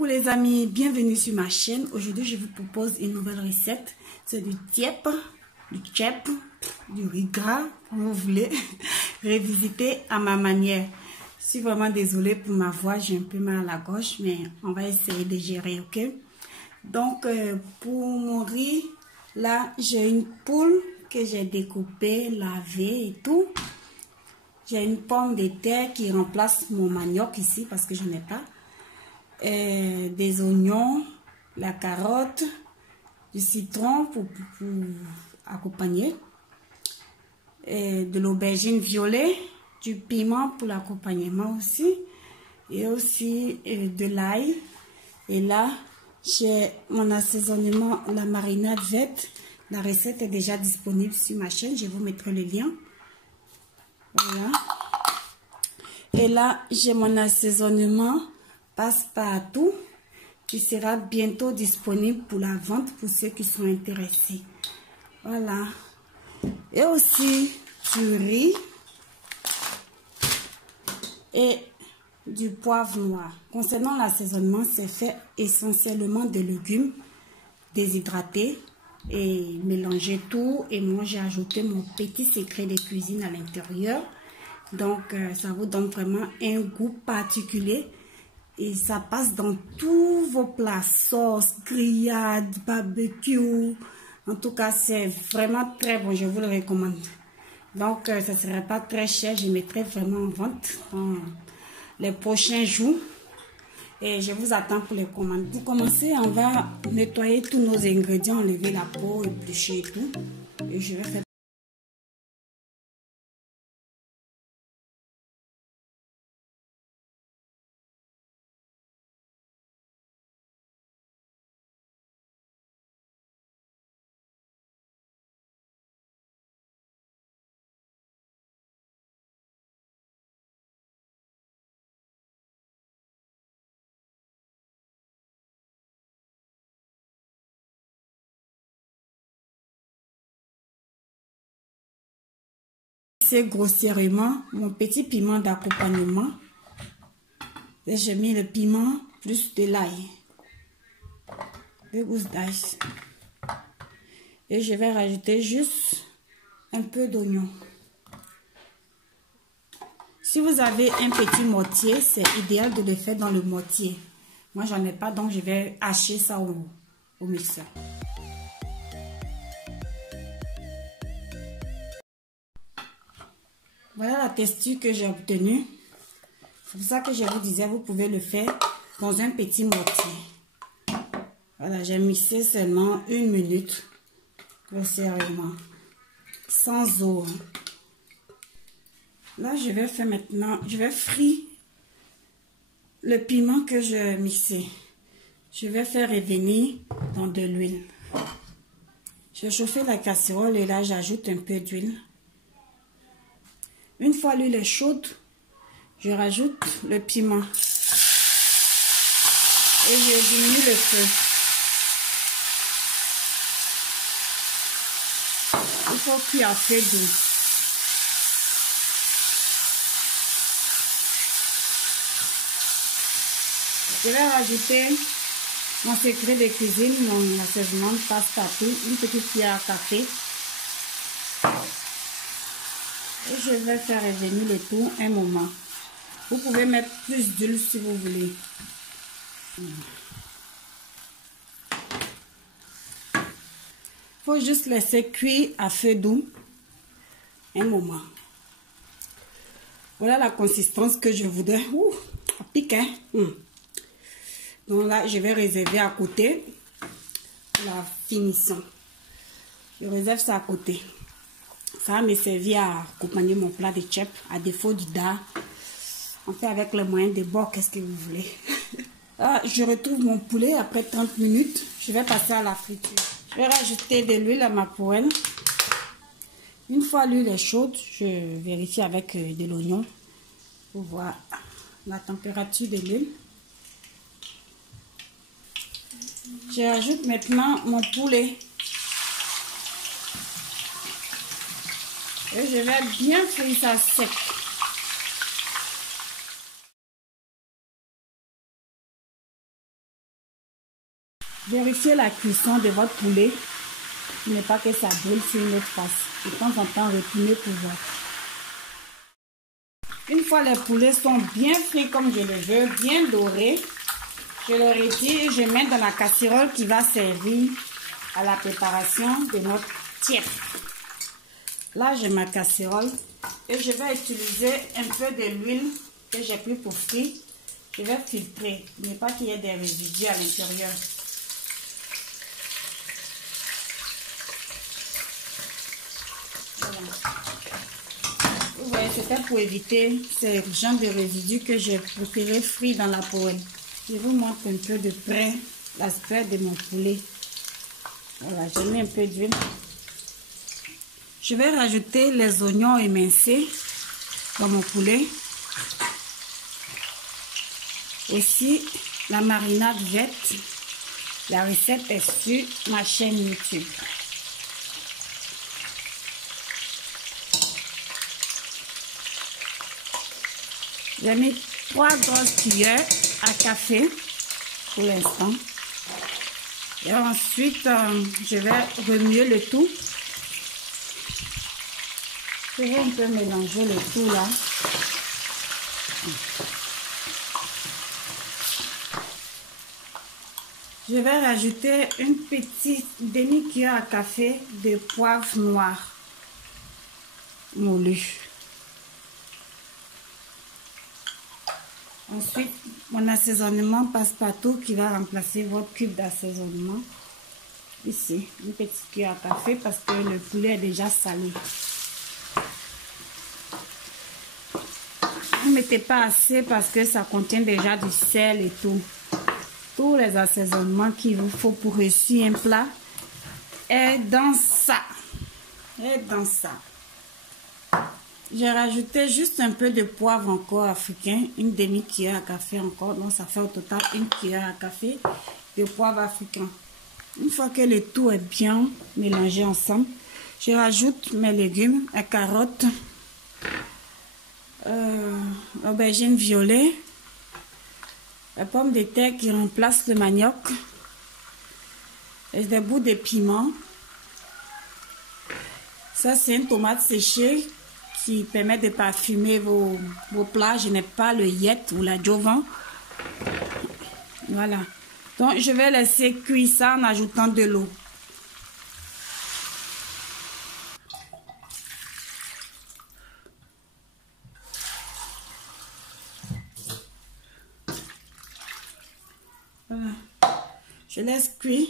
Coucou les amis, bienvenue sur ma chaîne. Aujourd'hui, je vous propose une nouvelle recette. C'est du tiep, du riz gras, comme vous voulez, revisité à ma manière. Je suis vraiment désolée pour ma voix, j'ai un peu mal à la gorge, mais on va essayer de gérer, ok? Donc, pour mon riz, là, j'ai une poule que j'ai découpée, lavée et tout. J'ai une pomme de terre qui remplace mon manioc ici parce que je n'en ai pas. Des oignons, la carotte, du citron pour accompagner, de l'aubergine violet, du piment pour l'accompagnement aussi, et aussi de l'ail. Et là, j'ai mon assaisonnement, la marinade verte. La recette est déjà disponible sur ma chaîne, je vous mettrai le lien. Voilà. Et là, j'ai mon assaisonnement passe-partout qui sera bientôt disponible pour la vente pour ceux qui sont intéressés. Voilà. Et aussi du riz et du poivre noir. Concernant l'assaisonnement, c'est fait essentiellement de légumes déshydratés et mélanger tout. Et moi, j'ai ajouté mon petit secret de cuisine à l'intérieur. Donc, ça vous donne vraiment un goût particulier. Et ça passe dans tous vos plats, sauce, grillade, barbecue. En tout cas, c'est vraiment très bon, je vous le recommande. Donc, ça ne serait pas très cher, je mettrai vraiment en vente dans les prochains jours. Et je vous attends pour les commandes. Pour commencer, on va nettoyer tous nos ingrédients, enlever la peau, éplucher et tout. Et je vais faire... grossièrement mon petit piment d'accompagnement. J'ai mis le piment plus de l'ail, 2 gousses d'ail, et je vais rajouter juste un peu d'oignon. Si vous avez un petit mortier, c'est idéal de le faire dans le mortier. Moi j'en ai pas, donc je vais hacher ça au mixeur. Voilà la texture que j'ai obtenue. C'est pour ça que je vous disais, vous pouvez le faire dans un petit mortier. Voilà, j'ai mixé seulement 1 minute, grossièrement, sans eau. Là, je vais faire maintenant, je vais frire le piment que j'ai mixé. Je vais faire revenir dans de l'huile. Je vais chauffer la casserole et là, j'ajoute un peu d'huile. Une fois l'huile est chaude, je rajoute le piment et je diminue le feu. Il faut cuire à feu doux. Je vais rajouter mon secret de cuisine, mon assaisonnement passe-partout, une petite cuillère à café. Et je vais faire revenir le tout un moment. Vous pouvez mettre plus d'huile si vous voulez. Il faut juste laisser cuire à feu doux un moment. Voilà la consistance que je voudrais. Ouh, ça pique, hein? Donc là, je vais réserver à côté la finition. Je réserve ça à côté. Ça va me servir à accompagner mon plat de tiep. À défaut du dard, on fait avec le moyen de bord, qu'est-ce que vous voulez. Ah, je retrouve mon poulet après 30 minutes. Je vais passer à la friture. Je vais rajouter de l'huile à ma poêle. Une fois l'huile est chaude, je vérifie avec de l'oignon pour voir la température de l'huile. Je rajoute maintenant mon poulet. Et je vais bien frire ça sec. Vérifiez la cuisson de votre poulet. Il n'est pas que ça brûle sur une autre face. De temps en temps, retournez pour voir. Une fois les poulets sont bien frits comme je le veux, bien dorés, je les retire et je mets dans la casserole qui va servir à la préparation de notre tiep. Là, j'ai ma casserole et je vais utiliser un peu de l'huile que j'ai pris pour frire. Je vais filtrer, il n'est pas qu'il y ait des résidus à l'intérieur. Voilà. Vous voyez, c'était pour éviter ces genres de résidus que j'ai préféré frire dans la poêle. Je vous montre un peu de près l'aspect de mon poulet. Voilà, j'ai mis un peu d'huile. Je vais rajouter les oignons émincés dans mon poulet. Aussi, la marinade verte. La recette est sur ma chaîne YouTube. J'ai mis 3 grosses cuillères à café pour l'instant. Et ensuite, je vais remuer le tout. Je vais un peu mélanger le tout là. Je vais rajouter une petite demi-cuillère à café de poivre noir moulu. Ensuite, mon assaisonnement passe-partout qui va remplacer votre cube d'assaisonnement. Ici, une petite cuillère à café parce que le poulet est déjà salé. Ne mettez pas assez parce que ça contient déjà du sel et tout. Tous les assaisonnements qu'il vous faut pour réussir un plat est dans ça. J'ai rajouté juste un peu de poivre encore africain, une demi-cuillère à café encore, donc ça fait au total une cuillère à café de poivre africain. Une fois que le tout est bien mélangé ensemble, je rajoute mes légumes, la carotte, l'aubergine violet, la pomme de terre qui remplace le manioc, et des bouts de piment. Ça, c'est une tomate séchée qui permet de parfumer vos plats. Je n'ai pas le yet ou la jovan. Voilà. Donc, je vais laisser cuire ça en ajoutant de l'eau. Voilà. Je laisse cuire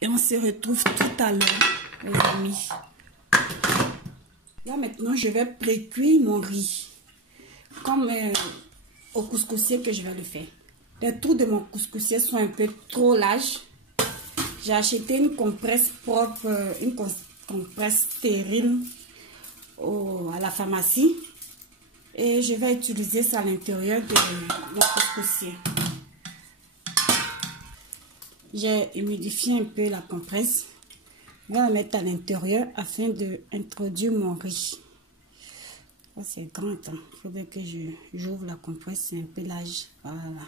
et on se retrouve tout à l'heure, les amis. Là, maintenant, je vais pré-cuire mon riz. Comme au couscoussier que je vais le faire. Les trous de mon couscoussier sont un peu trop larges. J'ai acheté une compresse propre, une compresse stérile à la pharmacie. Et je vais utiliser ça à l'intérieur de mon couscoussier. J'ai humidifié un peu la compresse. Je vais la mettre à l'intérieur afin d'introduire mon riz. Oh, c'est grand. Il faudrait que j'ouvre la compresse. C'est un peu large. Voilà.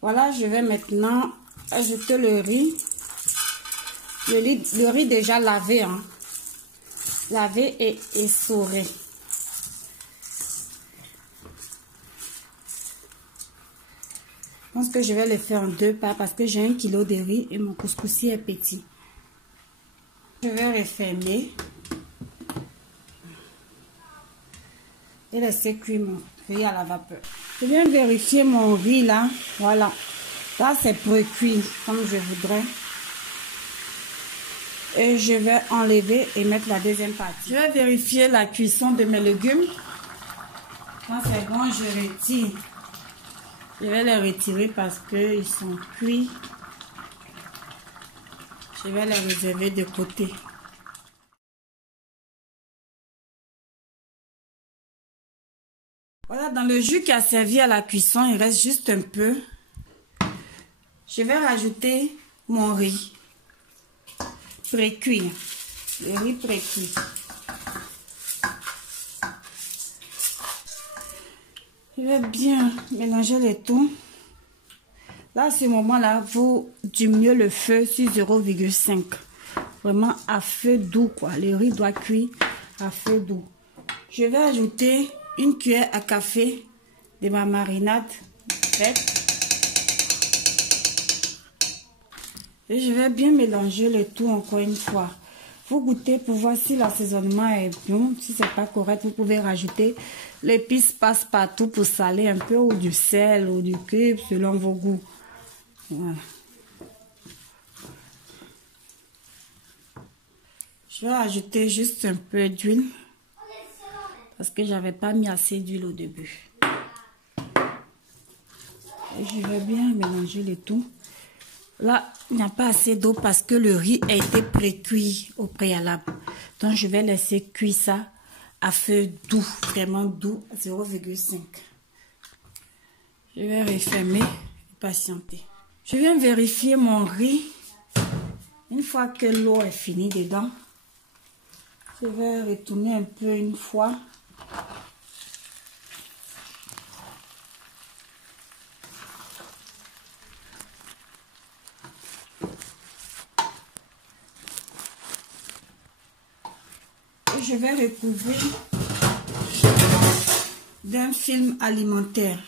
Voilà, je vais maintenant ajouter le riz. Le riz déjà lavé. Hein. Lavé et essoré. Je pense que je vais le faire en 2 parts parce que j'ai 1 kg de riz et mon couscoussier est petit. Je vais refermer et laisser cuire mon riz à la vapeur. Je viens vérifier mon riz là. Voilà. Là, c'est pré-cuit comme je voudrais. Et je vais enlever et mettre la deuxième partie. Je vais vérifier la cuisson de mes légumes. Quand c'est bon, je retire. Je vais les retirer parce qu'ils sont cuits. Je vais les réserver de côté. Voilà, dans le jus qui a servi à la cuisson, il reste juste un peu. Je vais rajouter mon riz pré-cuit. Le riz pré-cuit. Je vais bien mélanger le tout Là, à ce moment-là, vous diminuez le feu sur 0,5. Vraiment à feu doux, quoi. Le riz doit cuire à feu doux. Je vais ajouter une cuillère à café de ma marinade faite. Et je vais bien mélanger le tout encore une fois. Vous goûtez pour voir si l'assaisonnement est bon. Si c'est pas correct, vous pouvez rajouter l'épice passe-partout pour saler un peu, ou du sel ou du cube selon vos goûts. Voilà. Je vais ajouter juste un peu d'huile parce que j'avais pas mis assez d'huile au début. Et je vais bien mélanger le tout. Là, il n'y a pas assez d'eau parce que le riz a été pré-cuit au préalable. Donc, je vais laisser cuire ça à feu doux, vraiment doux, à 0,5. Je vais refermer et patienter. Je viens vérifier mon riz. Une fois que l'eau est finie dedans, je vais retourner un peu une fois. Et je vais recouvrir d'un film alimentaire.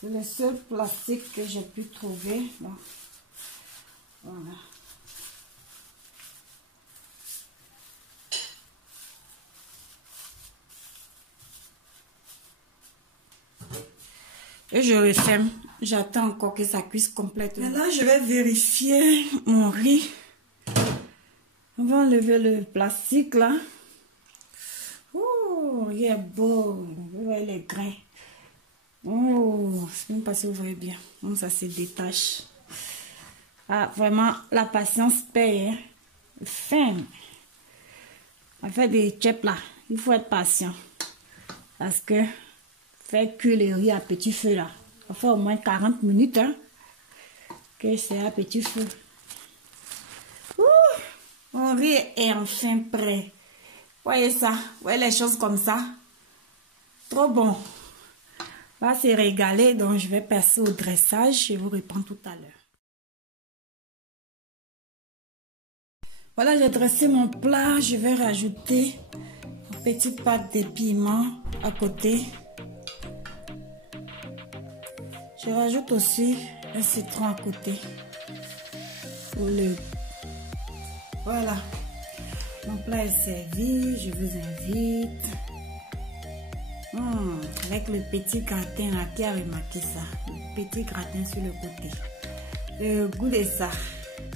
C'est le seul plastique que j'ai pu trouver. Bon. Voilà. Et je referme. J'attends encore que ça cuise complètement. Et là, je vais vérifier mon riz. On va enlever le plastique là. Oh, il est beau. Vous voyez les grains. Oh, je ne sais même pas si vous voyez bien. Bon, ça se détache. Ah, vraiment, la patience paye. Hein. Fin. On fait des chips là. Il faut être patient. Parce que faire cuire le riz à petit feu là. Ça fait au moins 40 minutes hein, que c'est à petit feu. Ouh, mon riz est enfin prêt. Voyez ça. Voyez les choses comme ça. Trop bon. On va se régaler. Donc je vais passer au dressage. Je vous reprends tout à l'heure. Voilà, j'ai dressé mon plat. Je vais rajouter une petite pâte de piment à côté. Je rajoute aussi un citron à côté. Pour le... Voilà. Mon plat est servi. Je vous invite. Avec le petit gratin là, qui a remarqué ça. Le petit gratin sur le côté. Le goût de ça.